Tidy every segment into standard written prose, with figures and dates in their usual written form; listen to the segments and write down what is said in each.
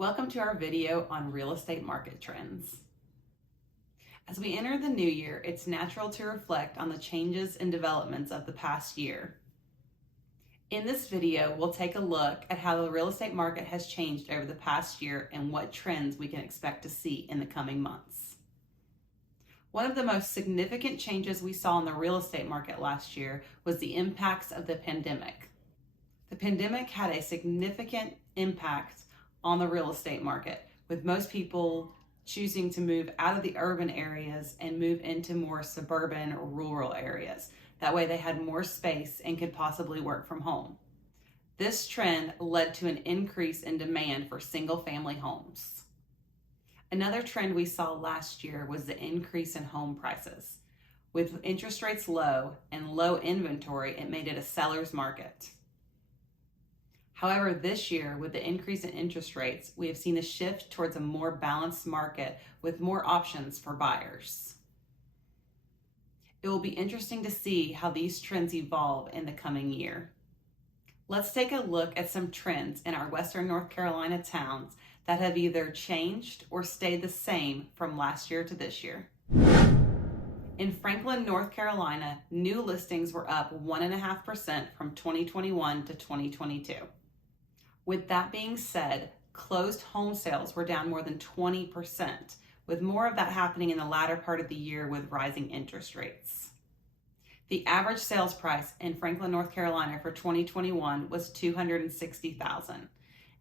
Welcome to our video on real estate market trends. As we enter the new year, it's natural to reflect on the changes and developments of the past year. In this video, we'll take a look at how the real estate market has changed over the past year and what trends we can expect to see in the coming months. One of the most significant changes we saw in the real estate market last year was the impacts of the pandemic. The pandemic had a significant impact on the real estate market, with most people choosing to move out of the urban areas and move into more suburban or rural areas. That way they had more space and could possibly work from home. This trend led to an increase in demand for single-family homes. Another trend we saw last year was the increase in home prices. With interest rates low and low inventory, it made it a seller's market. However, this year, with the increase in interest rates, we have seen a shift towards a more balanced market with more options for buyers. It will be interesting to see how these trends evolve in the coming year. Let's take a look at some trends in our Western North Carolina towns that have either changed or stayed the same from last year to this year. In Franklin, North Carolina, new listings were up 1.5% from 2021 to 2022. With that being said, closed home sales were down more than 20%, with more of that happening in the latter part of the year with rising interest rates. The average sales price in Franklin, North Carolina for 2021 was $260,000.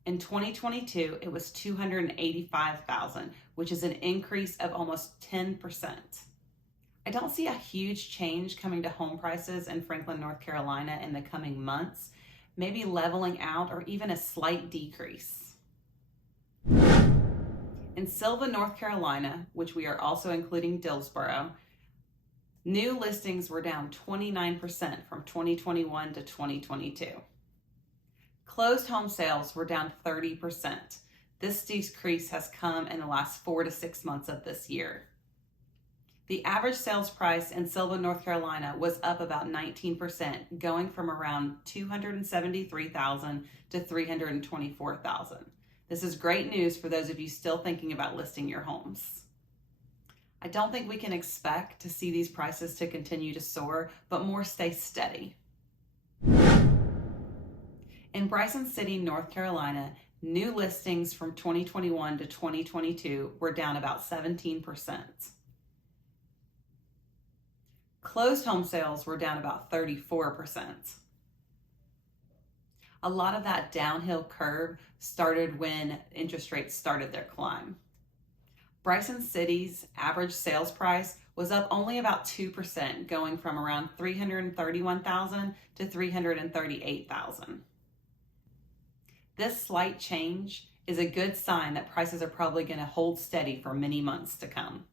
In 2022, it was $285,000, which is an increase of almost 10%. I don't see a huge change coming to home prices in Franklin, North Carolina in the coming months, maybe leveling out or even a slight decrease. In Sylva, North Carolina, which we are also including Dillsboro, new listings were down 29% from 2021 to 2022. Closed home sales were down 30%. This decrease has come in the last 4 to 6 months of this year. The average sales price in Sylva, North Carolina was up about 19%, going from around $273,000 to $324,000. This is great news for those of you still thinking about listing your homes. I don't think we can expect to see these prices to continue to soar, but more stay steady. In Bryson City, North Carolina, new listings from 2021 to 2022 were down about 17%. Closed home sales were down about 34%. A lot of that downhill curve started when interest rates started their climb. Bryson City's average sales price was up only about 2%, going from around $331,000 to $338,000. This slight change is a good sign that prices are probably going to hold steady for many months to come.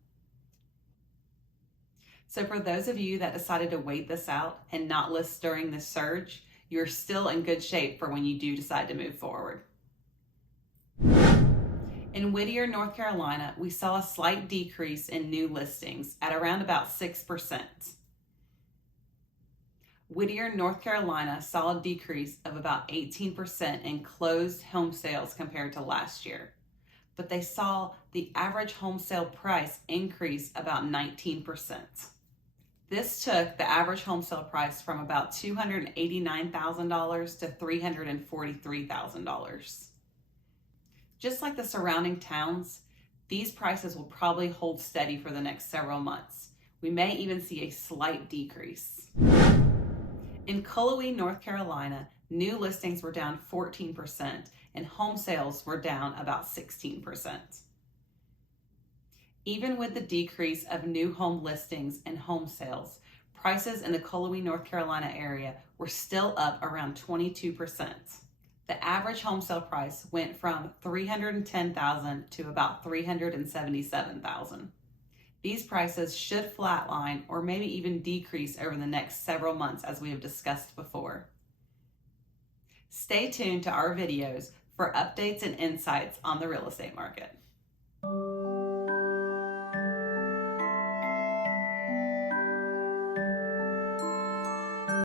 So for those of you that decided to wait this out and not list during this surge, you're still in good shape for when you do decide to move forward. In Whittier, North Carolina, we saw a slight decrease in new listings at around about 6%. Whittier, North Carolina saw a decrease of about 18% in closed home sales compared to last year, but they saw the average home sale price increase about 19%. This took the average home sale price from about $289,000 to $343,000. Just like the surrounding towns, these prices will probably hold steady for the next several months. We may even see a slight decrease. In Cullowhee, North Carolina, new listings were down 14% and home sales were down about 16%. Even with the decrease of new home listings and home sales, prices in the Cullowhee, North Carolina area were still up around 22%. The average home sale price went from $310,000 to about $377,000. These prices should flatline or maybe even decrease over the next several months, as we have discussed before. Stay tuned to our videos for updates and insights on the real estate market.